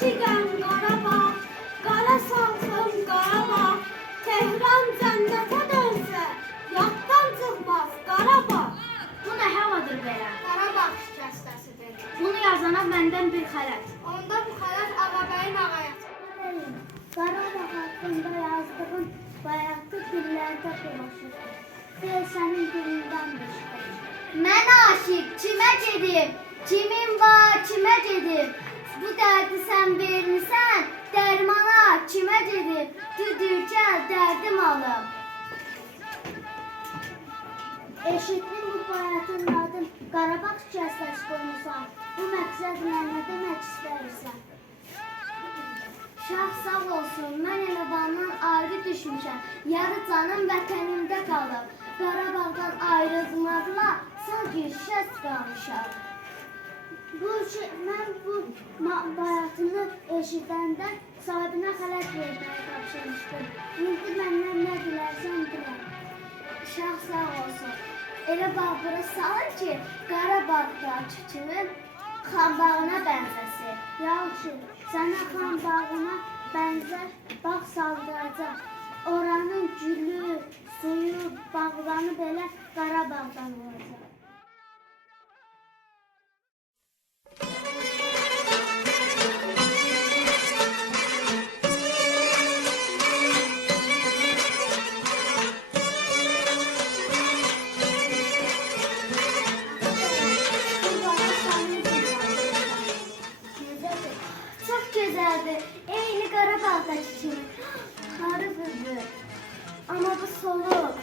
Çiğdem Qarabağ, qara salxım Qarabağ, Tehran cənnətə dönsə, yaddan çıxmaz Qarabağ. Bu nə havadır belə? Qarabağ şikəstəsidir. Bunu yazana məndən bir xələt. Onda bu xələt Ağabəyin ağaya. Qarabağ haqqında yazdığım bayaqı dillərdə dolaşır. Deyil sənin dilindən düşdür. Mən aşiq, kimə? Kimin var, kimə gedim? Bu dərdi sən vermisən, dərmana kimə gedib? Düdür gəl, dərdim alım. Eşitdim bu bayatın adın Qarabağ kəsləş qoymusan. Bu məqsədlə nə demək istəyirsən? Şah sağ olsun, mən Eləvandan ayrı düşmüşəm. Yarı canım vətənimdə qalıb. Qarabağdan ayrılmaqla sanki şəst qalmışam. Mən bu bayatını eşidəndə sahibinə xələt verməyi tapşırmışdım. İndi məndən nə dilərsən dile. Şah sağ olsun. Elə bağbura salın ki, Qarabağdakı kimi xan bağına bənzəsin. Yaxşı, sənə xan bağına bənzər bağ saldıracaq. Oranın gülü, suyu, bağbanı belə Qarabağdan olacaq. Güzeldi. Eyni Qarabağdakı kimi. Karı bülbül. Ama bu soluk.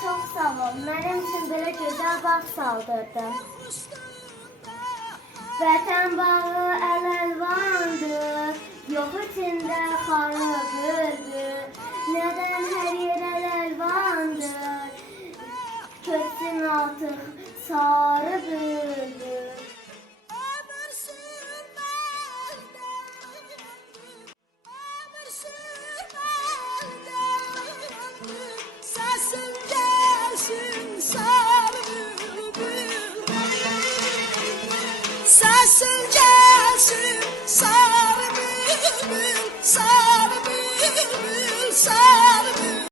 Çok sağ ol. Mənim üçün belə gözəl bağ saldırdın. Vətən bağı əl-əlvandır. Yox içində xarı bülbül. Nədən hər yer əl-əlvandır. Köksün artıq sarı bülbül. Sarı